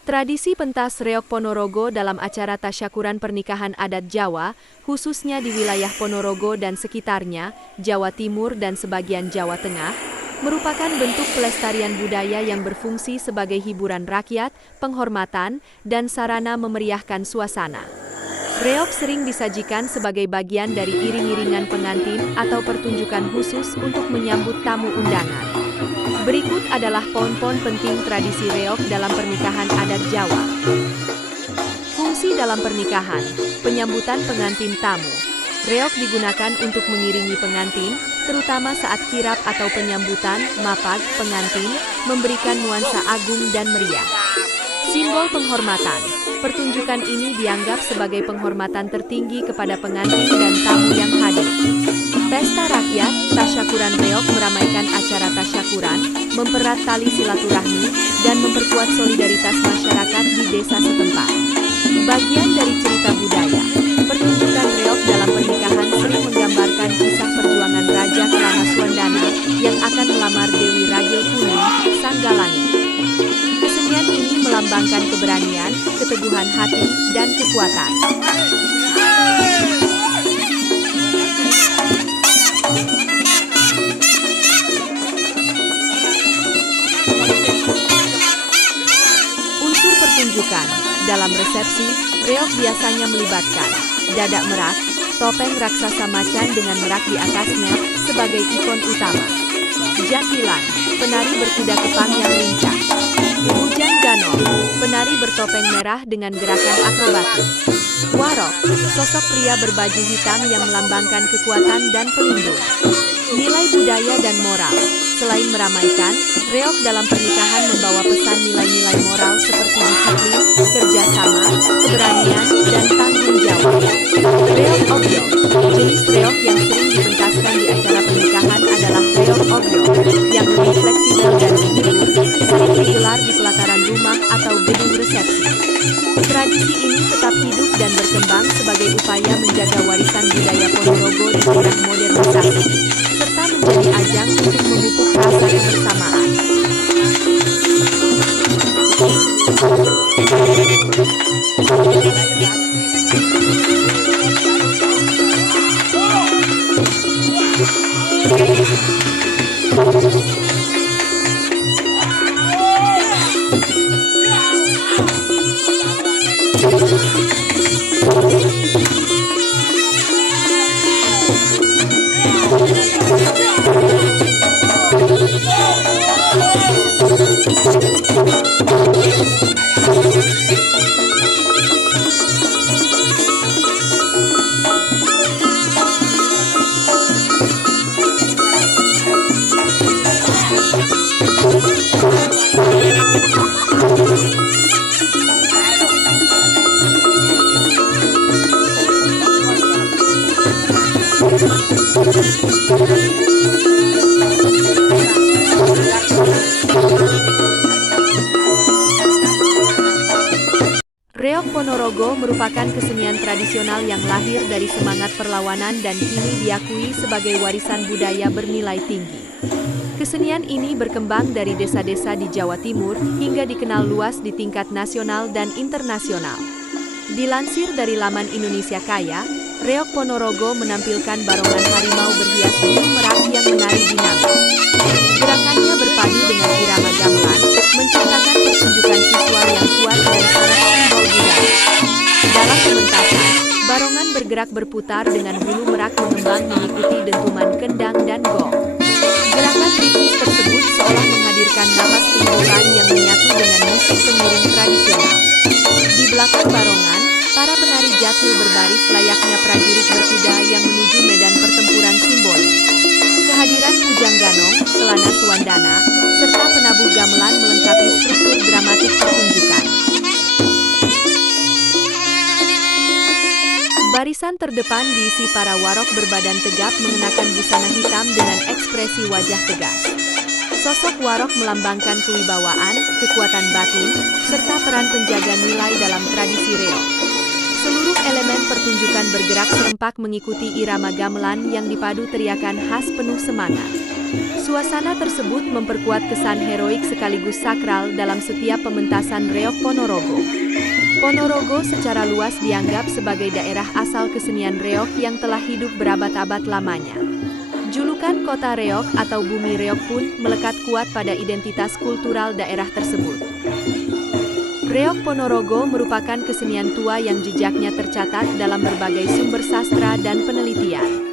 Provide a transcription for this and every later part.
Tradisi pentas reog Ponorogo dalam acara tasyakuran pernikahan adat Jawa, khususnya di wilayah Ponorogo dan sekitarnya, Jawa Timur dan sebagian Jawa Tengah, merupakan bentuk pelestarian budaya yang berfungsi sebagai hiburan rakyat, penghormatan, dan sarana memeriahkan suasana. Reog sering disajikan sebagai bagian dari iring-iringan pengantin atau pertunjukan khusus untuk menyambut tamu undangan. Berikut adalah poin-poin penting tradisi reog dalam pernikahan adat Jawa. Fungsi dalam pernikahan, penyambutan pengantin tamu. Reog digunakan untuk mengiringi pengantin, terutama saat kirap atau penyambutan, mapag, pengantin, memberikan nuansa agung dan meriah. Simbol penghormatan. Pertunjukan ini dianggap sebagai penghormatan tertinggi kepada pengantin dan tamu yang hadir. Pesta rakyat, tasyakuran reog meramaikan acara tasyakuran, mempererat tali silaturahmi, dan memperkuat solidaritas masyarakat di desa setempat. Bagian dari cerita budaya, pertunjukan reog dalam pernikahan sering menggambarkan kisah perjuangan Raja Kelana Swandana yang akan melamar Dewi Ragil Kuning, Sang Galangi. Kesenian ini melambangkan keberanian, keteguhan hati, dan kekuatan. Unsur pertunjukan, dalam resepsi, reog biasanya melibatkan dadak merak, topeng raksasa macan dengan merak di atasnya sebagai ikon utama. Jatilan, penari berkuda kepang yang lincah. Hujan Ganong, penari bertopeng merah dengan gerakan akrobatik. Warok, sosok pria berbaju hitam yang melambangkan kekuatan dan pelindung. Nilai budaya dan moral. Selain meramaikan, reog dalam pernikahan membawa pesan nilai-nilai moral seperti disiplin, kerjasama, keberanian, dan tanggung jawab. Reog Obyok, jenis reog yang sering dipentaskan di acara pernikahan adalah reog obyok, yang lebih fleksibel dan menghibur, sering digelar di pelataran rumah atau gedung resepsi. Tradisi ini tetap hidup dan berkembang sebagai upaya menjaga warisan budaya Ponorogo di tengah modernisasi, serta menjadi ajang untuk memupuk rasa kebersamaan. Reog Ponorogo merupakan kesenian tradisional yang lahir dari semangat perlawanan dan kini diakui sebagai warisan budaya bernilai tinggi. Kesenian ini berkembang dari desa-desa di Jawa Timur hingga dikenal luas di tingkat nasional dan internasional. Dilansir dari laman Indonesia Kaya, reog Ponorogo menampilkan barongan harimau berhias bulu merak yang menari dinamis. Gerakannya berpadu dengan irama gamelan, menciptakan pertunjukan visual yang kuat dan syarat simbol budaya. Dalam pementasan, barongan bergerak berputar dengan bulu merak mengembang mengikuti dentuman kendang dan gong. Gerakan ritmis tersebut seolah menghadirkan napas timbulan yang menyatu dengan musik pengiring tradisional. Di belakang barongan, para penari jatil berbaris layaknya prajurit berkuda yang menuju medan pertempuran simbolis. Kehadiran Hujan Ganong, Kelana Swandana, serta penabuh gamelan melengkapi struktur dramatik pertunjukan. Barisan terdepan diisi para warok berbadan tegap mengenakan busana hitam dengan ekspresi wajah tegas. Sosok warok melambangkan kewibawaan, kekuatan batin, serta peran penjaga nilai dalam tradisi reog. Seluruh elemen pertunjukan bergerak serempak mengikuti irama gamelan yang dipadu teriakan khas penuh semangat. Suasana tersebut memperkuat kesan heroik sekaligus sakral dalam setiap pementasan reog Ponorogo. Ponorogo secara luas dianggap sebagai daerah asal kesenian reog yang telah hidup berabad-abad lamanya. Julukan Kota Reog atau Bumi Reog pun melekat kuat pada identitas kultural daerah tersebut. Reog Ponorogo merupakan kesenian tua yang jejaknya tercatat dalam berbagai sumber sastra dan penelitian.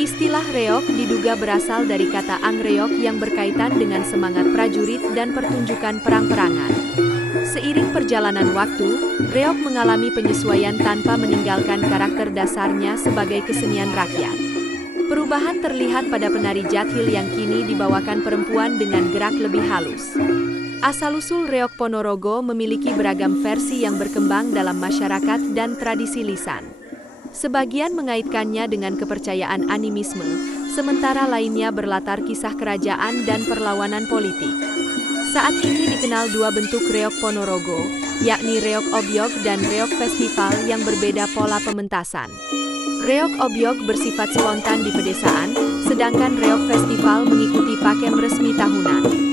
Istilah reog diduga berasal dari kata angreog yang berkaitan dengan semangat prajurit dan pertunjukan perang-perangan. Seiring perjalanan waktu, reog mengalami penyesuaian tanpa meninggalkan karakter dasarnya sebagai kesenian rakyat. Perubahan terlihat pada penari Jathil yang kini dibawakan perempuan dengan gerak lebih halus. Asal-usul reog Ponorogo memiliki beragam versi yang berkembang dalam masyarakat dan tradisi lisan. Sebagian mengaitkannya dengan kepercayaan animisme, sementara lainnya berlatar kisah kerajaan dan perlawanan politik. Saat ini dikenal dua bentuk reog Ponorogo, yakni reog obyok dan reog festival yang berbeda pola pementasan. Reog obyok bersifat spontan di pedesaan, sedangkan reog festival mengikuti pakem resmi tahunan.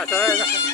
Tak ada.